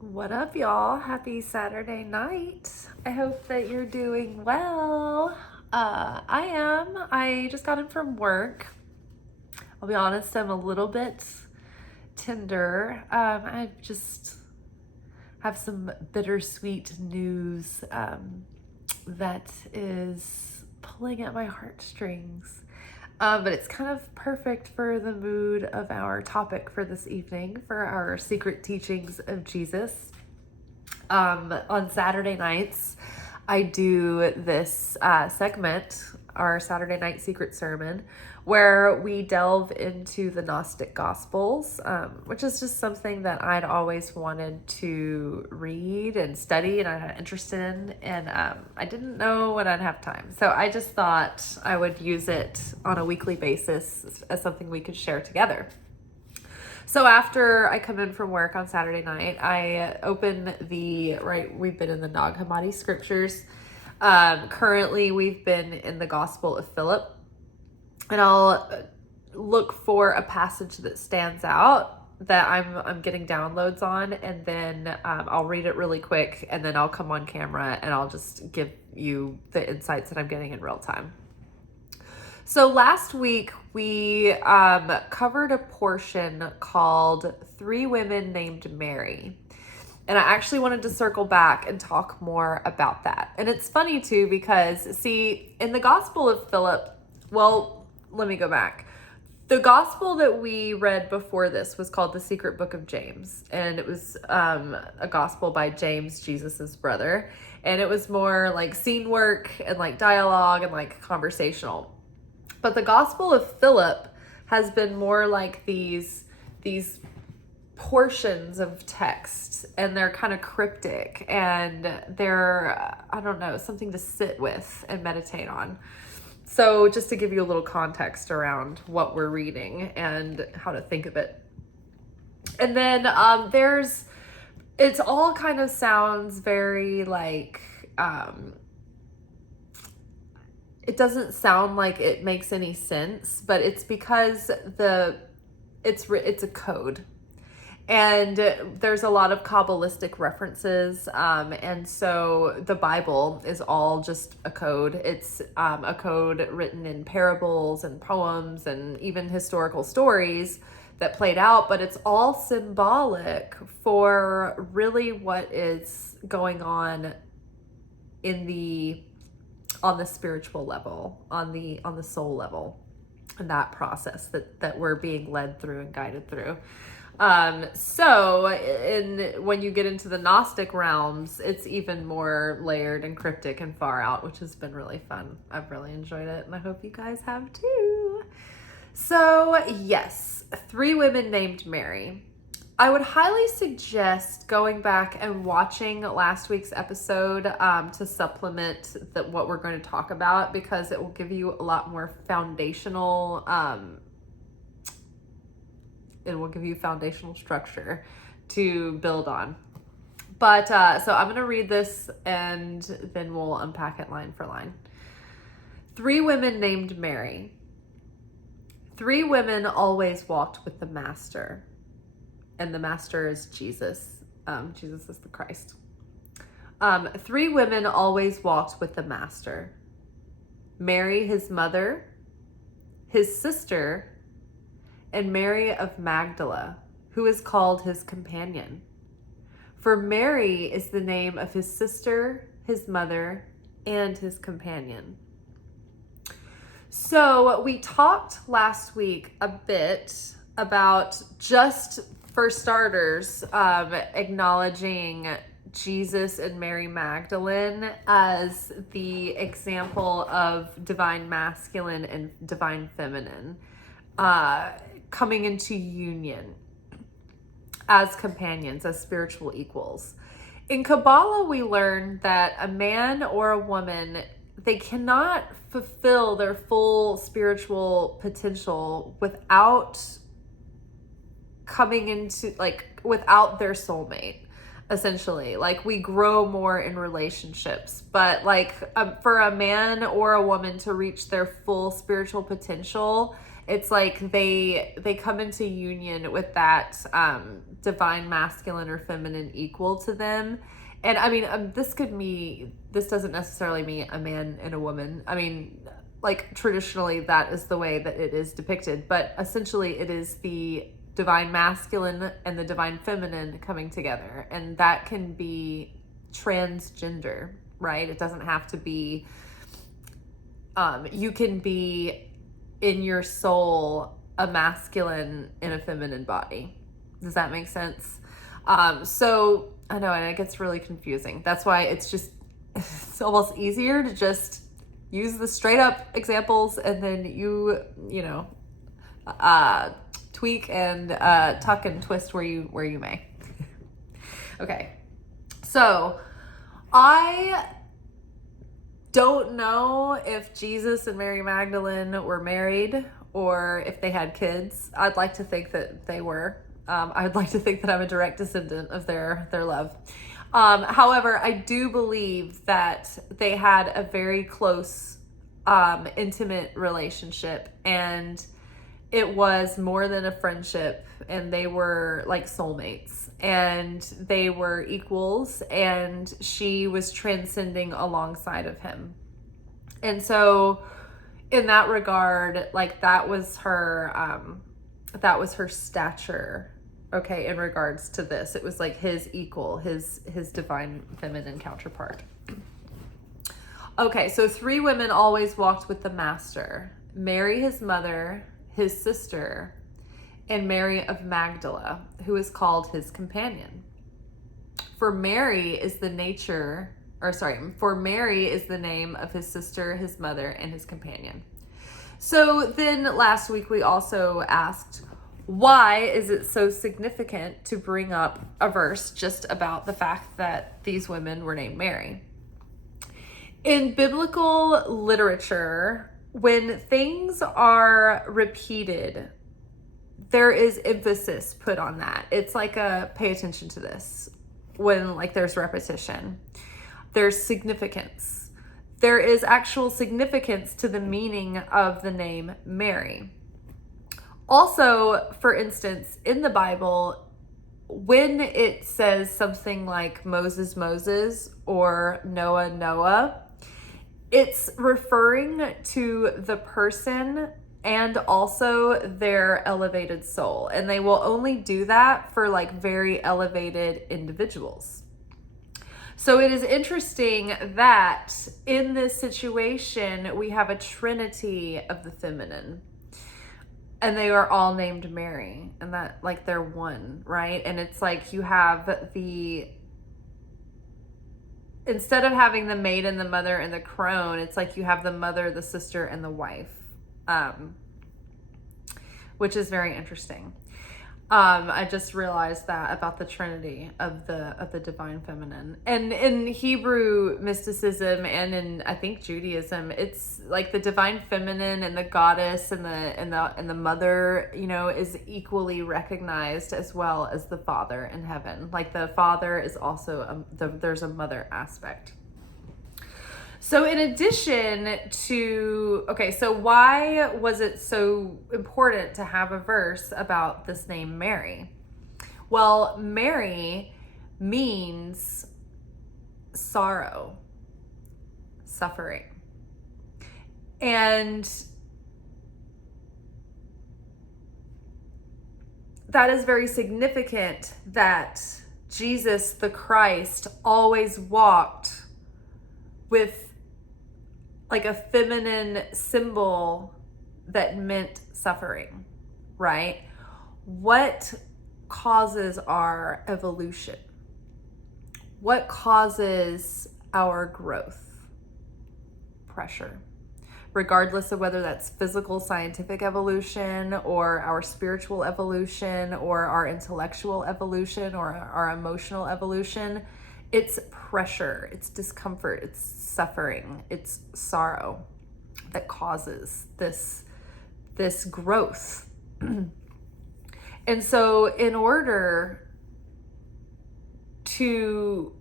What up, y'all? Happy Saturday night. I hope that you're doing well. I am. I just got in from work. I'll be honest, I'm a little bit tender. I just have some bittersweet news that is pulling at my heartstrings. But it's kind of perfect for the mood of our topic for this evening, for our secret teachings of Jesus. On Saturday nights, I do this segment, our Saturday night secret sermon, where we delve into the Gnostic Gospels, which is just something that I'd always wanted to read and study and I had interest in, and I didn't know when I'd have time. So I just thought I would use it on a weekly basis as something we could share together. So after I come in from work on Saturday night, I open we've been in the Nag Hammadi scriptures. Currently, we've been in the Gospel of Philip. And I'll look for a passage that stands out that I'm getting downloads on, and then I'll read it really quick, and then I'll come on camera and I'll just give you the insights that I'm getting in real time. So last week we covered a portion called Three Women Named Mary. And I actually wanted to circle back and talk more about that. And it's funny too, because see, in the Gospel of Philip, well, let me go back. The gospel that we read before this was called the Secret Book of James. And it was a gospel by James, Jesus's brother. And it was more like scene work and like dialogue and like conversational. But the Gospel of Philip has been more like these portions of text, and they're kind of cryptic, and they're, I don't know, something to sit with and meditate on. So just to give you a little context around what we're reading and how to think of it. And then it all kind of sounds very like, it doesn't sound like it makes any sense, but it's because it's a code. And there's a lot of Kabbalistic references, and so the Bible is all just a code. It's a code written in parables and poems and even historical stories that played out, but it's all symbolic for really what is going on on the spiritual level, on the soul level, and that process that we're being led through and guided through. When you get into the Gnostic realms, it's even more layered and cryptic and far out, which has been really fun. I've really enjoyed it, and I hope you guys have too. So yes, Three Women Named Mary. I would highly suggest going back and watching last week's episode to supplement what we're going to talk about, because it will give you a lot more foundational structure to build on. But so I'm going to read this and then we'll unpack it line for line. Three women named Mary. Three women always walked with the Master. And the Master is Jesus. Jesus is the Christ. Three women always walked with the Master. Mary, his mother, his sister, and Mary of Magdala, who is called his companion. For Mary is the name of his sister, his mother, and his companion. So we talked last week a bit about, just for starters, acknowledging Jesus and Mary Magdalene as the example of divine masculine and divine feminine coming into union as companions, as spiritual equals. In Kabbalah, we learn that a man or a woman, they cannot fulfill their full spiritual potential without without their soulmate, essentially. Like, we grow more in relationships, but for a man or a woman to reach their full spiritual potential, It's like they come into union with that divine masculine or feminine equal to them. And I mean, this doesn't necessarily mean a man and a woman. I mean, like traditionally that is the way that it is depicted, but essentially it is the divine masculine and the divine feminine coming together. And that can be transgender, right? It doesn't have to be, you can be in your soul a masculine in a feminine body. Does that make sense? So I know, and it gets really confusing. That's why it's almost easier to just use the straight up examples, and then you know, tweak and tuck and twist where you may. Okay. So I don't know if Jesus and Mary Magdalene were married or if they had kids. I'd like to think that they were. I'd like to think that I'm a direct descendant of their love. However, I do believe that they had a very close, intimate relationship, and it was more than a friendship, and they were like soulmates, and they were equals, and she was transcending alongside of him. And so in that regard, like that was her stature. Okay, in regards to this, it was like his equal, his divine feminine counterpart. Okay, so 3 women always walked with the master: Mary, his mother, his sister, and Mary of Magdala, who is called his companion. For Mary is the name of his sister, his mother, and his companion. So then last week we also asked, why is it so significant to bring up a verse just about the fact that these women were named Mary? In biblical literature, when things are repeated, there is emphasis put on that. It's like pay attention to this. When like there's repetition, there's significance. There is actual significance to the meaning of the name Mary. Also, for instance, in the Bible, when it says something like Moses, Moses, or Noah, Noah, it's referring to the person and also their elevated soul. And they will only do that for like very elevated individuals. So it is interesting that in this situation, we have a trinity of the feminine. And they are all named Mary, and that like they're one, right? And it's like you have instead of having the maiden, the mother, and the crone, it's like you have the mother, the sister, and the wife, which is very interesting. I just realized that about the Trinity of the divine feminine. And in Hebrew mysticism and in I think Judaism, it's like the divine feminine and the goddess and the mother, you know, is equally recognized as well as the Father in heaven. Like the Father is also there's a mother aspect. So in addition to, so why was it so important to have a verse about this name Mary? Well, Mary means sorrow, suffering. And that is very significant that Jesus the Christ always walked with like a feminine symbol that meant suffering, right? What causes our evolution? What causes our growth? Pressure. Regardless of whether that's physical, scientific evolution or our spiritual evolution or our intellectual evolution or our emotional evolution, it's pressure, it's discomfort, it's suffering, it's sorrow that causes this growth. And so in order to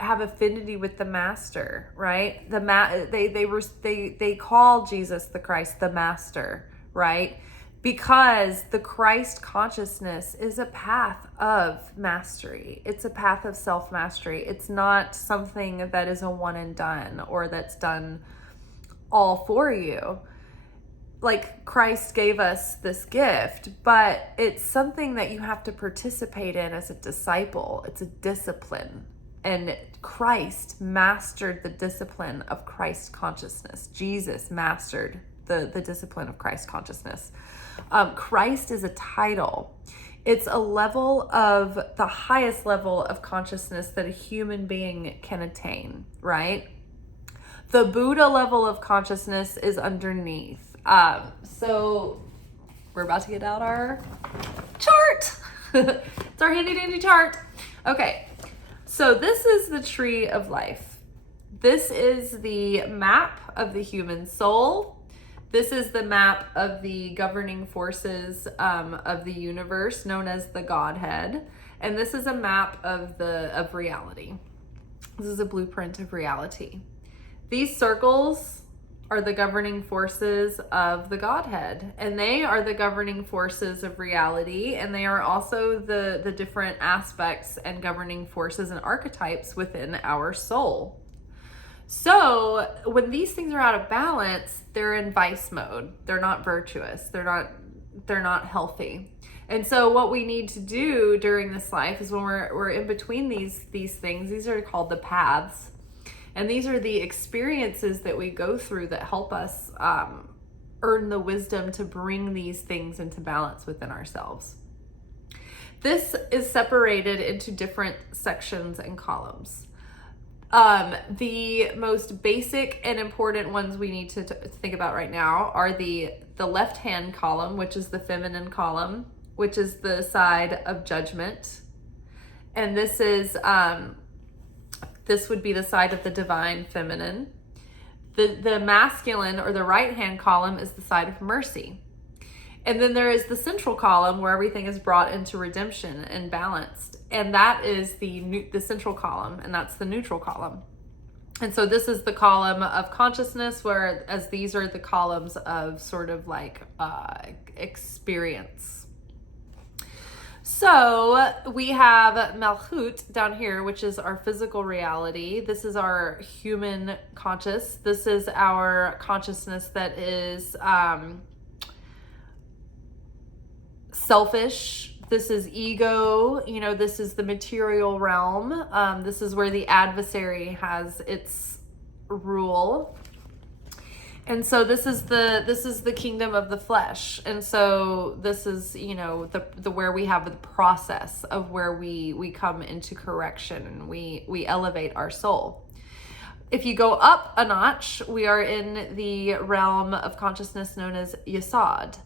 have affinity with the master, right? They call Jesus the Christ the master, right? because the Christ consciousness is a path of mastery. It's a path of self-mastery. It's not something that is a one and done or that's done all for you. Like, Christ gave us this gift, but it's something that you have to participate in as a disciple. It's a discipline. And Christ mastered the discipline of Christ consciousness. Jesus mastered the discipline of Christ consciousness. Christ is a title. It's a level of the highest level of consciousness that a human being can attain, right? The Buddha level of consciousness is underneath. So we're about to get out our chart. It's our handy dandy chart. Okay, so this is the tree of life. This is the map of the human soul. This is the map of the governing forces of the universe, known as the Godhead. And this is a map of reality. This is a blueprint of reality. These circles are the governing forces of the Godhead, and they are the governing forces of reality, and they are also the different aspects and governing forces and archetypes within our soul. So when these things are out of balance, they're in vice mode. They're not virtuous. They're not healthy. And so what we need to do during this life is when we're in between these things, these are called the paths. And these are the experiences that we go through that help us earn the wisdom to bring these things into balance within ourselves. This is separated into different sections and columns. The most basic and important ones we need to think about right now are the left-hand column, which is the feminine column, which is the side of judgment. And this is... this would be the side of the divine feminine. The masculine, or the right-hand column, is the side of mercy. And then there is the central column where everything is brought into redemption and balanced. And that is the central column, and that's the neutral column. And so this is the column of consciousness, whereas these are the columns of sort of like experience. So we have Malchut down here, which is our physical reality. This is our human conscious. This is our consciousness that is selfish. This is ego. This is the material realm. This is where the adversary has its rule. And so this is the kingdom of the flesh. And so this is, the where we have the process of where we come into correction and we elevate our soul. If you go up a notch, we are in the realm of consciousness known as Yesod.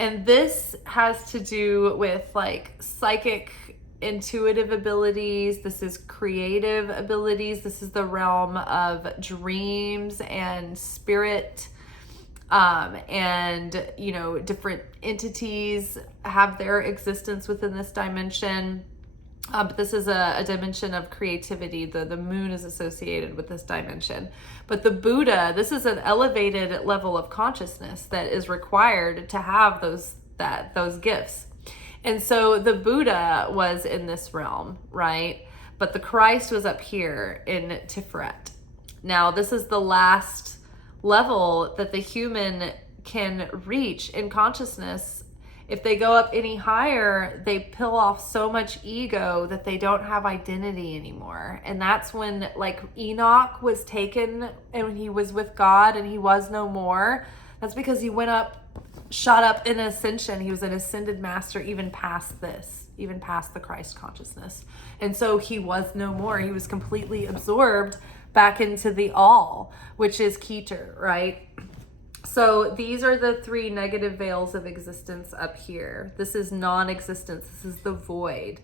And this has to do with like psychic, intuitive abilities. This is creative abilities. This is the realm of dreams and spirit, and different entities have their existence within this dimension. But this is a dimension of creativity. The moon is associated with this dimension. But the Buddha, this is an elevated level of consciousness that is required to have those gifts. And so the Buddha was in this realm, right? But the Christ was up here in Tiferet. Now, this is the last level that the human can reach in consciousness. If they go up any higher, they peel off so much ego that they don't have identity anymore. And that's when, like, Enoch was taken and when he was with God and he was no more. That's because he went up, shot up in ascension. He was an ascended master even past the Christ consciousness. And so he was no more. He was completely absorbed back into the all, which is Keter, right? So these are the three negative veils of existence up here. This is non-existence. This is the void.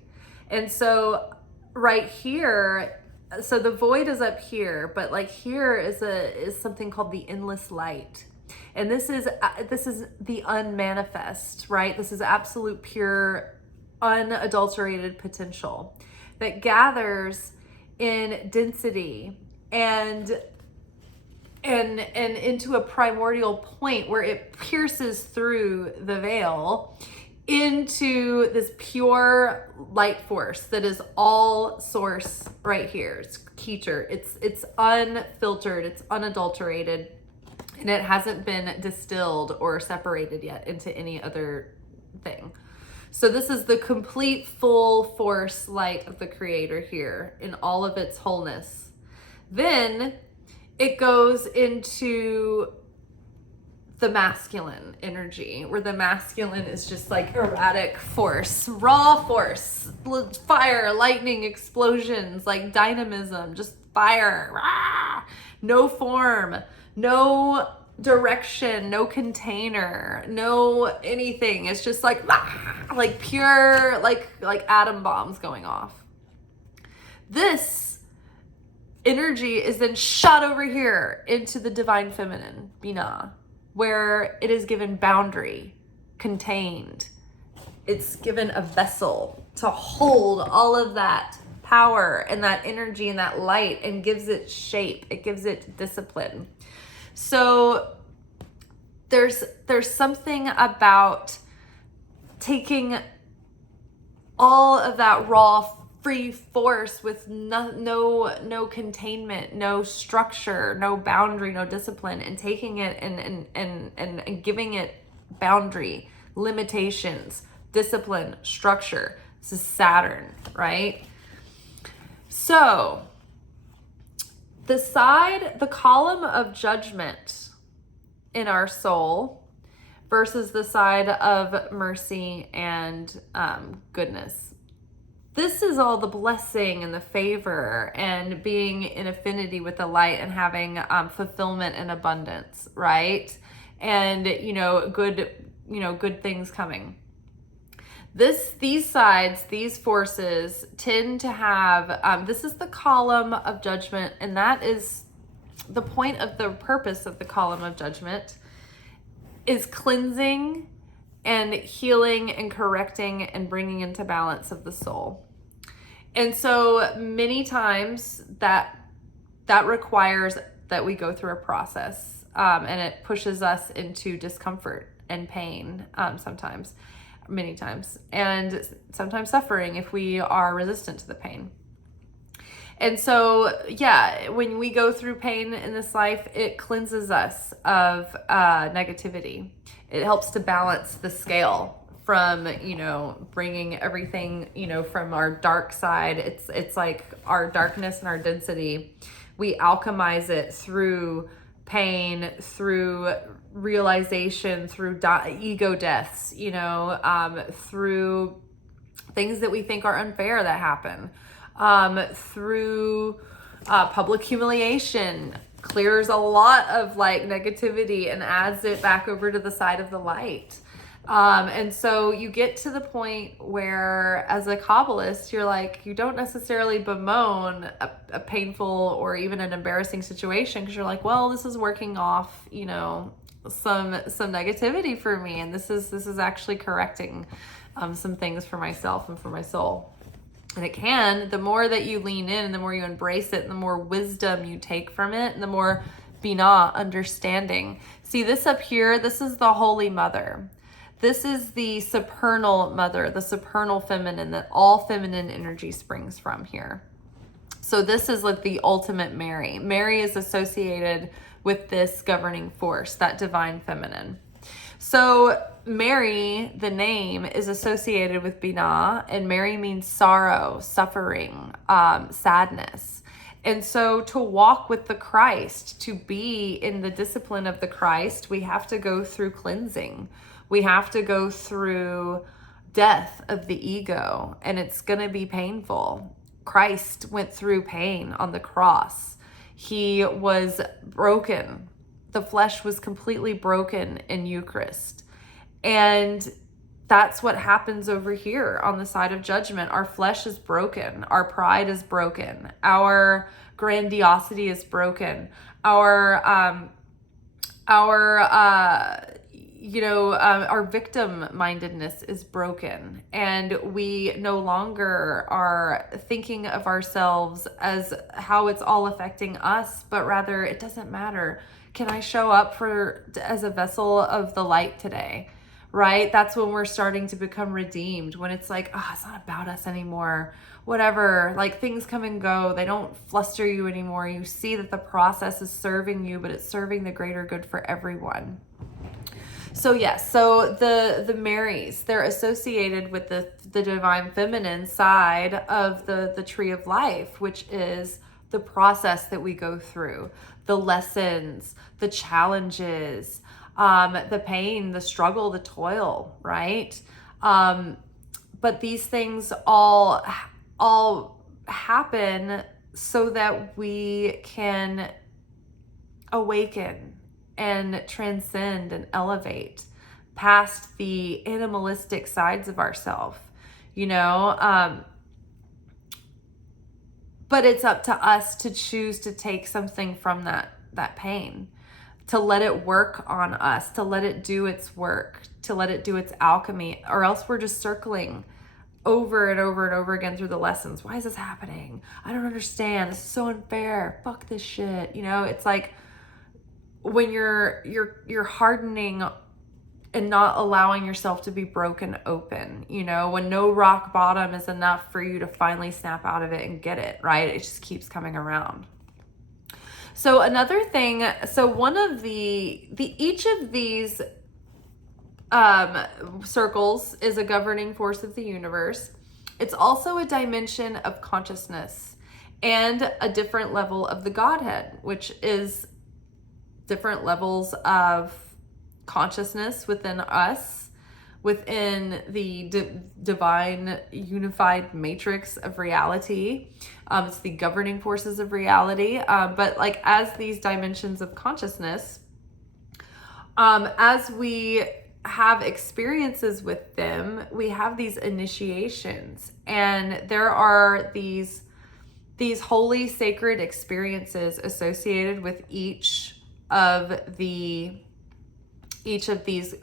And so right here, so the void is up here, but like here is something called the endless light. And this is the unmanifest, right? This is absolute, pure, unadulterated potential that gathers in density. And and into a primordial point where it pierces through the veil into this pure light force that is all source right here. It's Keeter. It's unfiltered, it's unadulterated, and it hasn't been distilled or separated yet into any other thing. So this is the complete full force light of the Creator here in all of its wholeness. Then it goes into the masculine energy, where the masculine is just like erratic force, raw force, fire, lightning, explosions, like dynamism, just fire, rah! No form, no direction, no container, no anything. It's just like pure, like atom bombs going off. This energy is then shot over here into the divine feminine, Binah, where it is given boundary, contained. It's given a vessel to hold all of that power and that energy and that light, and gives it shape. It gives it discipline. So there's something about taking all of that raw free force with no containment, no structure, no boundary, no discipline, and taking it and giving it boundary, limitations, discipline, structure. This is Saturn, right? So the column of judgment in our soul versus the side of mercy and goodness. This is all the blessing and the favor and being in affinity with the light and having fulfillment and abundance, right? And, good things coming. These sides, these forces tend to have, this is the column of judgment, and that is the point of the purpose of the column of judgment, is cleansing and healing and correcting and bringing into balance of the soul. And so many times that requires that we go through a process, and it pushes us into discomfort and pain, many times, and sometimes suffering if we are resistant to the pain. And so, when we go through pain in this life, it cleanses us of negativity. It helps to balance the scale from, bringing everything, from our dark side. It's like our darkness and our density. We alchemize it through pain, through realization, through ego deaths, through things that we think are unfair that happen. Through public humiliation, clears a lot of negativity and adds it back over to the side of the light. And so you get to the point where, as a Kabbalist, you don't necessarily bemoan a painful or even an embarrassing situation, because you're like, well, this is working off, some negativity for me, and this is actually correcting some things for myself and for my soul. And it can, the more that you lean in and the more you embrace it, and the more wisdom you take from it, and the more Binah, understanding. See, this up here, this is the Holy Mother. This is the supernal mother, the supernal feminine, that all feminine energy springs from here. So this is like the ultimate Mary. Mary is associated with this governing force, that divine feminine. So Mary, the name, is associated with Binah, and Mary means sorrow, suffering, sadness. And so to walk with the Christ, to be in the discipline of the Christ, we have to go through cleansing. We have to go through death of the ego, and it's going to be painful. Christ went through pain on the cross. He was broken. The flesh was completely broken in Eucharist. And that's what happens over here on the side of judgment. Our flesh is broken. Our pride is broken. Our grandiosity is broken. Our our victim mindedness is broken, and we no longer are thinking of ourselves as how it's all affecting us, but rather it doesn't matter. Can I show up as a vessel of the light today? Right? That's when we're starting to become redeemed, when it's like, oh, it's not about us anymore. Whatever, like things come and go. They don't fluster you anymore. You see that the process is serving you, but it's serving the greater good for everyone. So yes, so the Marys, they're associated with the divine feminine side of the tree of life, which is the process that we go through, the lessons, the challenges, the pain, the struggle, the toil, right? But these things all happen so that we can awaken and transcend and elevate past the animalistic sides of ourselves, but it's up to us to choose to take something from that pain, to let it work on us, to let it do its work, to let it do its alchemy, or else we're just circling over and over and over again through the lessons. Why is this happening? I don't understand. This is so unfair. Fuck this shit. It's like, when you're hardening and not allowing yourself to be broken open, when no rock bottom is enough for you to finally snap out of it and get it, right? It just keeps coming around. So another thing, one of each of these circles is a governing force of the universe. It's also a dimension of consciousness and a different level of the Godhead, which is different levels of consciousness within us, within the divine unified matrix of reality. It's the governing forces of reality. But like as these dimensions of consciousness, as we have experiences with them, we have these initiations, and there are these holy sacred experiences associated with each of these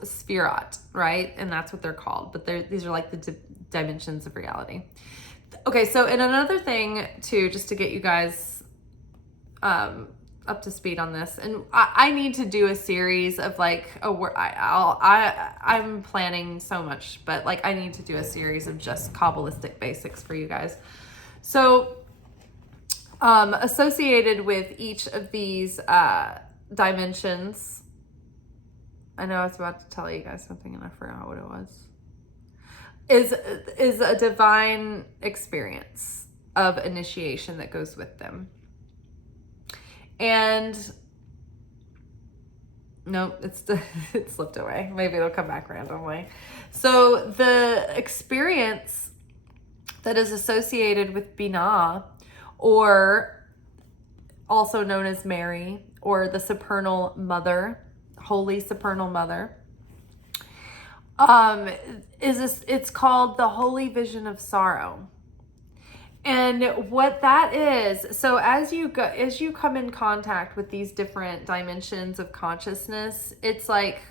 spherat, right? And that's what they're called, but these are like the dimensions of reality. Okay, so and another thing too, just to get you guys up to speed on this, and I need to do a series of like I'm planning so much, but like I need to do a series of just Kabbalistic basics for you guys. So associated with each of these dimensions, I know I was about to tell you guys something and I forgot what it was, is a divine experience of initiation that goes with them. And nope, it slipped away. Maybe it'll come back randomly. So the experience that is associated with Binah, or also known as Mary, or the supernal mother, holy supernal mother, it's called the holy vision of sorrow. And what that is, so as you come in contact with these different dimensions of consciousness, it's like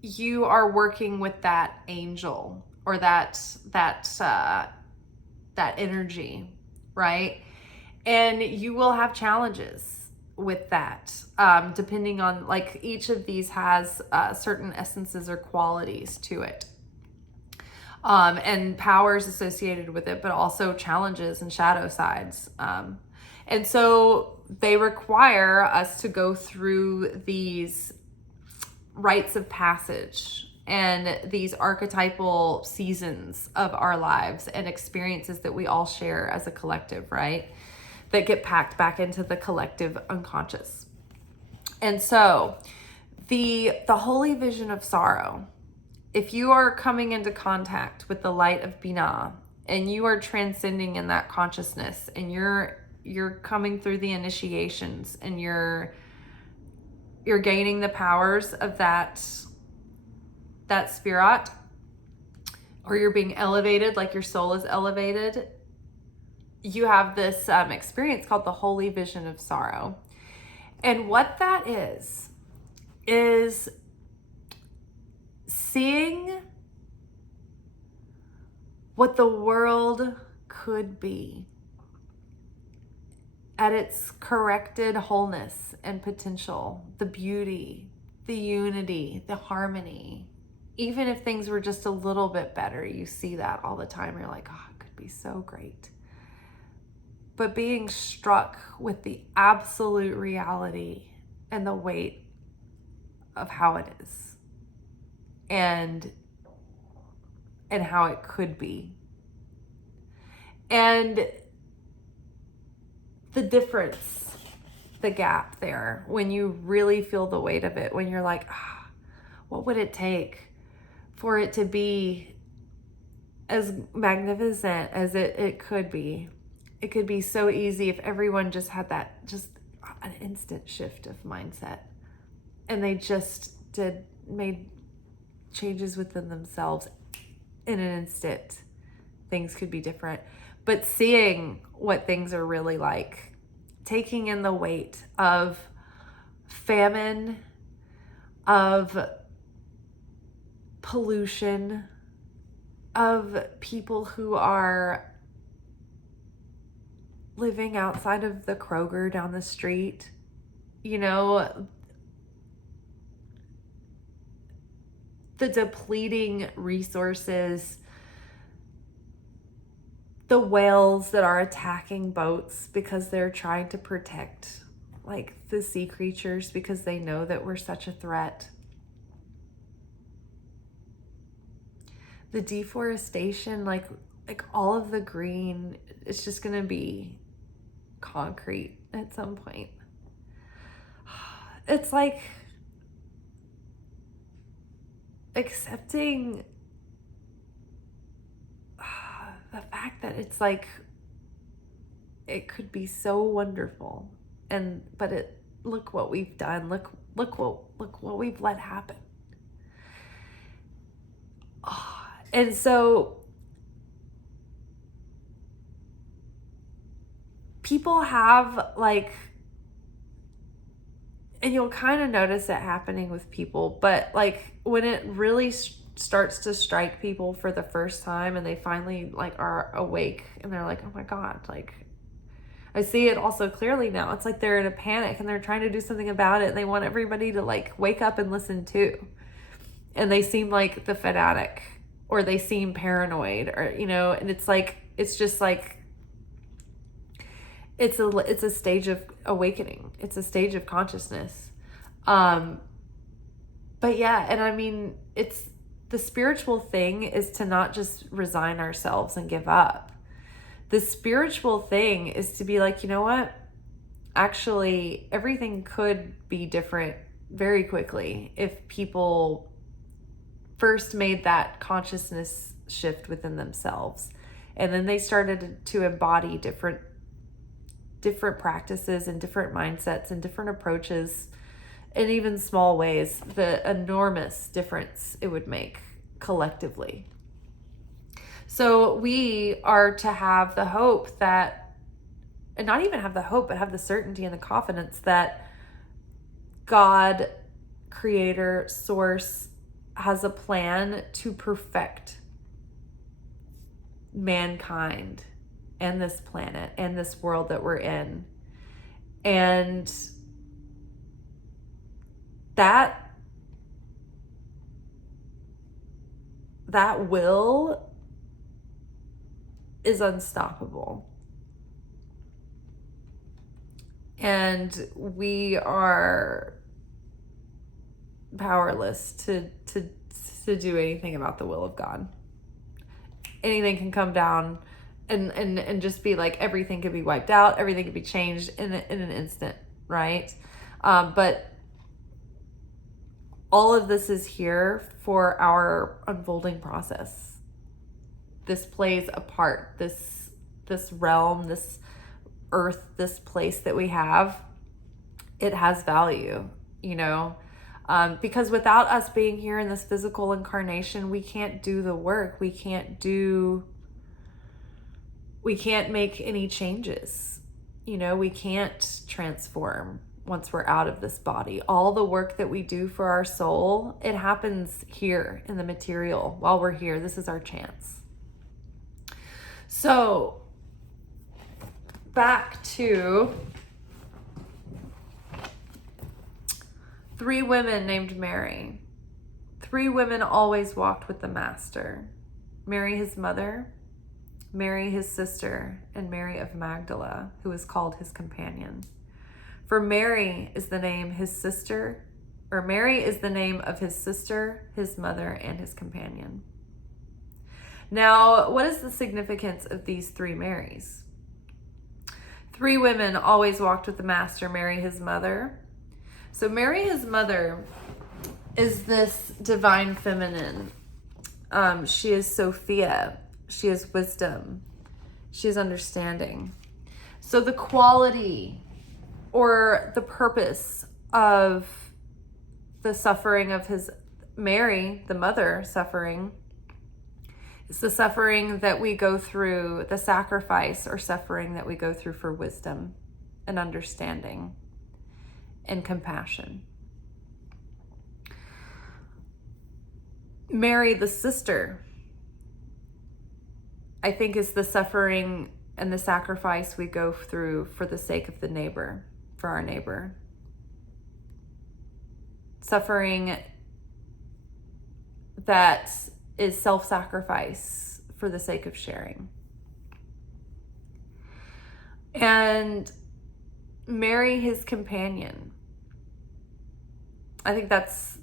you are working with that angel or that energy, right? And you will have challenges with that, depending on, like, each of these has certain essences or qualities to it, and powers associated with it, but also challenges and shadow sides. And so they require us to go through these rites of passage and these archetypal seasons of our lives and experiences that we all share as a collective, right? That get packed back into the collective unconscious. And so the holy vision of sorrow, if you are coming into contact with the light of Binah and you are transcending in that consciousness, and you're coming through the initiations, and you're gaining the powers of that spirit, or you're being elevated, like your soul is elevated, you have this experience called the holy vision of sorrow. And what that is seeing what the world could be at its corrected wholeness and potential, the beauty, the unity, the harmony. Even if things were just a little bit better, you see that all the time. You're like, oh, it could be so great. But being struck with the absolute reality and the weight of how it is and how it could be. And the difference, the gap there, when you really feel the weight of it, when you're like, what would it take for it to be as magnificent as it could be? It could be so easy if everyone just had that, just an instant shift of mindset. And they just made changes within themselves in an instant. Things could be different. But seeing what things are really like, taking in the weight of famine, of pollution, of people who are living outside of the Kroger down the street, the depleting resources, the whales that are attacking boats because they're trying to protect the sea creatures because they know that we're such a threat. The deforestation, like all of the green, it's just going to be concrete at some point. It's like accepting the fact that it's like it could be so wonderful, but look what we've done. Look what we've let happen. And so people have and you'll kind of notice it happening with people, but when it really starts to strike people for the first time and they finally are awake and they're like, oh my God, I see it also clearly now. It's like they're in a panic and they're trying to do something about it and they want everybody to wake up and listen too. And they seem like the fanatic, or they seem paranoid, or and it's just it's a stage of awakening. It's a stage of consciousness. But yeah, and I mean, it's the spiritual thing is to not just resign ourselves and give up. The spiritual thing is to be like, you know what? Actually, everything could be different very quickly if people first made that consciousness shift within themselves. And then they started to embody different practices and different mindsets and different approaches in even small ways, the enormous difference it would make collectively. So we are to have the hope that, and not even have the hope, but have the certainty and the confidence that God, Creator, Source, has a plan to perfect mankind and this planet and this world that we're in. And that will is unstoppable. And we are powerless to do anything about the will of God. Anything can come down and just be everything could be wiped out, everything could be changed in an instant, right? But all of this is here for our unfolding process. This plays a part. This realm, this earth, this place that we have, it has value, because without us being here in this physical incarnation, we can't do the work. We can't make any changes. We can't transform. once we're out of this body. All the work that we do for our soul, it happens here in the material while we're here. This is our chance. So back to 3 women named Mary. 3 women always walked with the Master. Mary, his mother, Mary, his sister, and Mary of Magdala, who is called his companion. For Mary is the name his sister, or Mary is the name of his sister, his mother, and his companion. Now, what is the significance of these 3 Marys? 3 women always walked with the Master. Mary, his mother. So Mary, his mother, is this divine feminine. She is Sophia. She is wisdom. She is understanding. So the quality or the purpose of the suffering of his Mary, the mother suffering, is the suffering that we go through, the sacrifice or suffering that we go through for wisdom and understanding and compassion. Mary, the sister, I think is the suffering and the sacrifice we go through for the sake of the neighbor, for our neighbor. Suffering that is self-sacrifice for the sake of sharing. And Mary, his companion. I think that's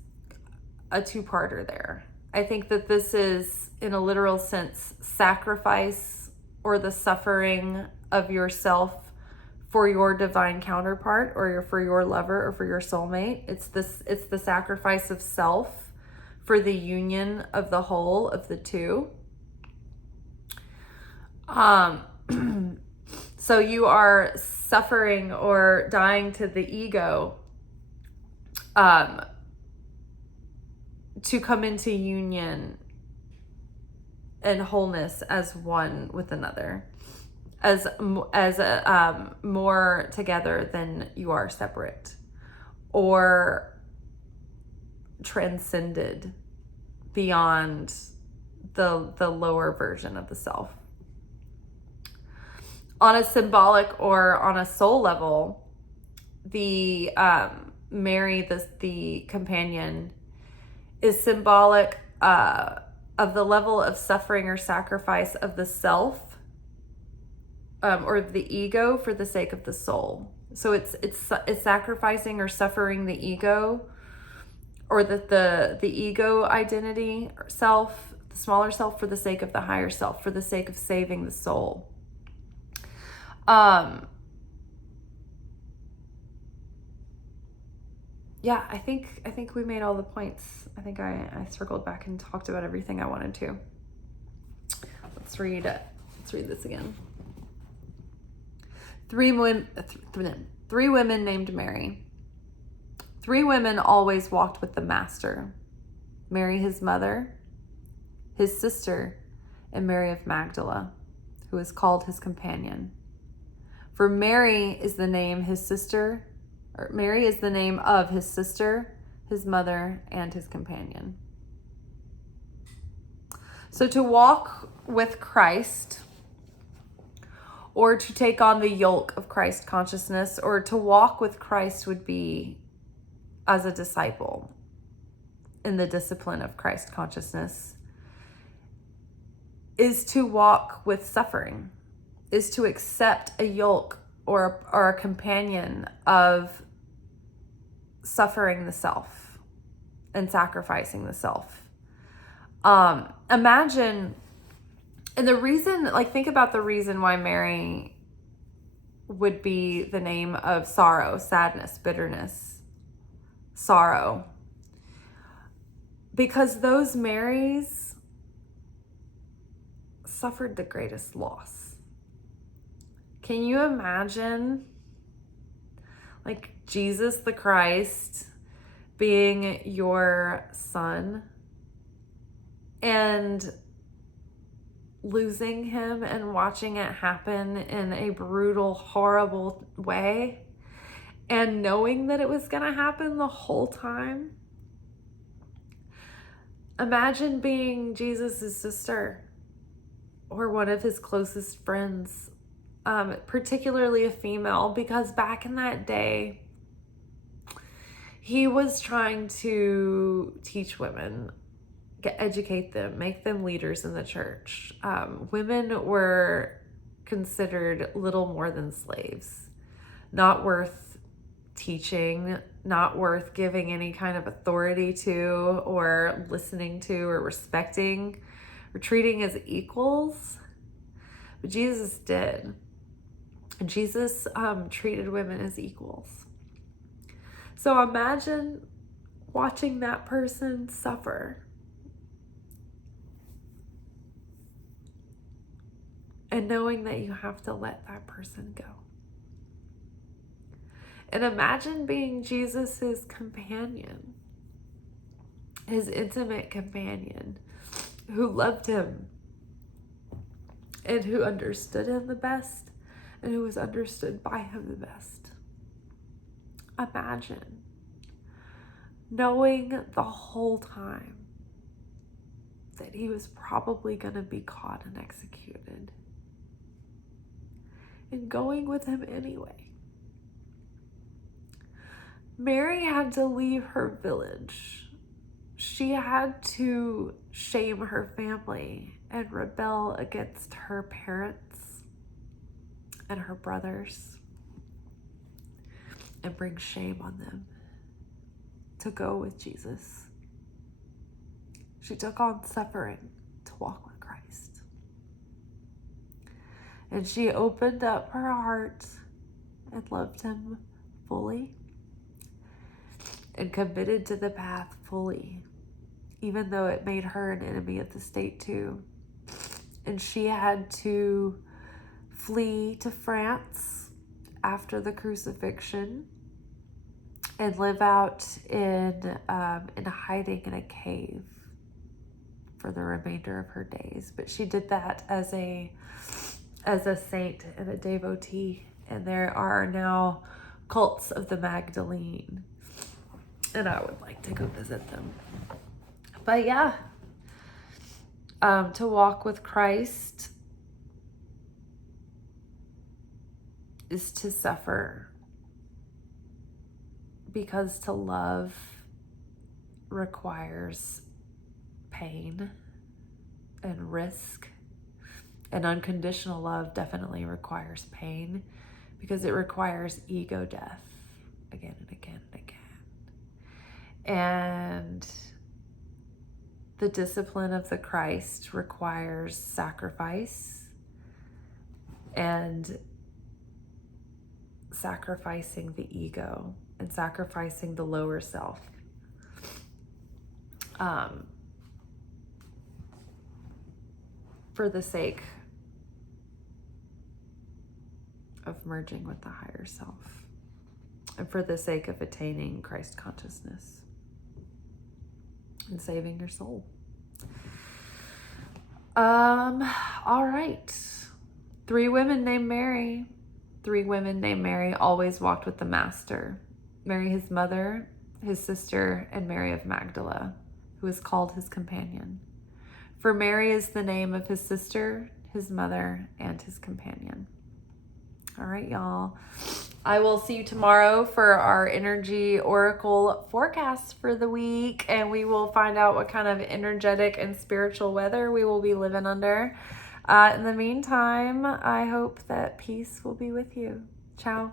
a 2-parter there. I think that this is, in a literal sense, sacrifice or the suffering of yourself for your divine counterpart or for your lover or for your soulmate. It's the sacrifice of self for the union of the whole of the two. So you are suffering or dying to the ego to come into union and wholeness as one with another, as more together than you are separate, or transcended beyond the lower version of the self. On a symbolic or on a soul level, the Mary, the companion, is symbolic of the level of suffering or sacrifice of the self or the ego for the sake of the soul. So it's sacrificing or suffering the ego, or the ego identity or self, the smaller self, for the sake of the higher self, for the sake of saving the soul. Yeah, I think we made all the points. I think I circled back and talked about everything I wanted to. Let's read this again. 3 women named Mary. 3 women always walked with the Master. Mary, his mother, his sister, and Mary of Magdala, who is called his companion. For Mary is the name Mary is the name of his sister, his mother, and his companion. So to walk with Christ, or to take on the yoke of Christ consciousness, or to walk with Christ would be as a disciple in the discipline of Christ consciousness, is to walk with suffering, is to accept a yoke or a companion of suffering the self and sacrificing the self. Imagine, and the reason, think about the reason why Mary would be the name of sorrow, sadness, bitterness, sorrow. Because those Marys suffered the greatest loss. Can you imagine, Jesus the Christ being your son and losing him and watching it happen in a brutal, horrible way, and knowing that it was going to happen the whole time. Imagine being Jesus's sister or one of his closest friends, particularly a female, because back in that day, he was trying to teach women, educate them, make them leaders in the church. Women were considered little more than slaves, not worth teaching, not worth giving any kind of authority to, or listening to, or respecting, or treating as equals. But Jesus did. And Jesus treated women as equals. So imagine watching that person suffer and knowing that you have to let that person go. And imagine being Jesus's companion, his intimate companion, who loved him and who understood him the best and who was understood by him the best. Imagine knowing the whole time that he was probably going to be caught and executed, and going with him anyway. Mary had to leave her village. She had to shame her family and rebel against her parents and her brothers and bring shame on them to go with Jesus. She took on suffering to walk with Christ. And she opened up her heart and loved him fully and committed to the path fully, even though it made her an enemy of the state too. And she had to flee to France after the crucifixion and live out in hiding in a cave for the remainder of her days. But she did that as a saint and a devotee. And there are now cults of the Magdalene, and I would like to go visit them. But yeah, to walk with Christ is to suffer, because to love requires pain and risk, and unconditional love definitely requires pain, because it requires ego death again and again and again. And the discipline of the Christ requires sacrifice, and sacrificing the ego and sacrificing the lower self. For the sake of merging with the higher self, and for the sake of attaining Christ consciousness and saving your soul. All right. 3 women named Mary. 3 women named Mary always walked with the Master. Mary, his mother, his sister, and Mary of Magdala, who is called his companion. For Mary is the name of his sister, his mother, and his companion. All right, y'all. I will see you tomorrow for our energy oracle forecast for the week, and we will find out what kind of energetic and spiritual weather we will be living under. In the meantime, I hope that peace will be with you. Ciao.